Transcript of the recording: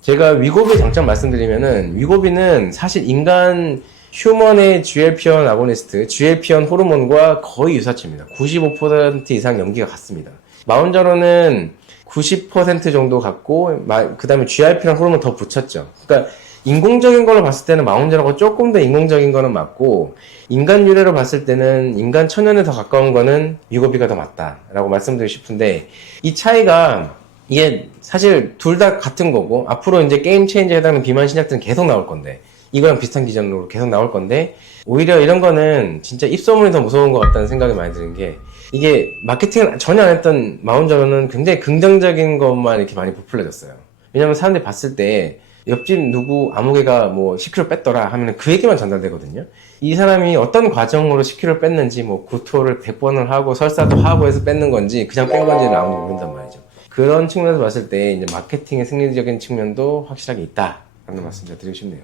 제가 위고비의 장점 말씀드리면은 위고비는 사실 인간 휴먼의 GLP-1 아고니스트, GLP-1 호르몬과 거의 유사치입니다. 95% 이상 연기가 같습니다. 마운저로는 90% 정도 같고 그 다음에 GLP-1 호르몬 더 붙였죠. 그러니까 인공적인 걸로 봤을 때는 마운저라고 조금 더 인공적인 거는 맞고 인간 유래로 봤을 때는 인간 천연에 더 가까운 거는 위고비가 더 맞다라고 말씀드리고 싶은데 이 차이가 이게 사실 둘 다 같은 거고 앞으로 이제 게임 체인저에 해당하는 비만 신약들은 계속 나올 건데 이거랑 비슷한 기전으로 계속 나올 건데 오히려 이런 거는 진짜 입소문이 더 무서운 것 같다는 생각이 많이 드는 게 이게 마케팅을 전혀 안 했던 마운저로는 굉장히 긍정적인 것만 이렇게 많이 부풀려졌어요. 왜냐면 사람들이 봤을 때 옆집 누구 아무개가 뭐 10kg 뺐더라 하면 그 얘기만 전달되거든요. 이 사람이 어떤 과정으로 10kg 뺐는지 뭐 구토를 100번을 하고 설사도 하고 해서 뺐는 건지 그냥 뺀 건지는 아무도 모른단 말이죠. 그런 측면에서 봤을 때 이제 마케팅의 승리적인 측면도 확실하게 있다라는 말씀 을 드리고 싶네요.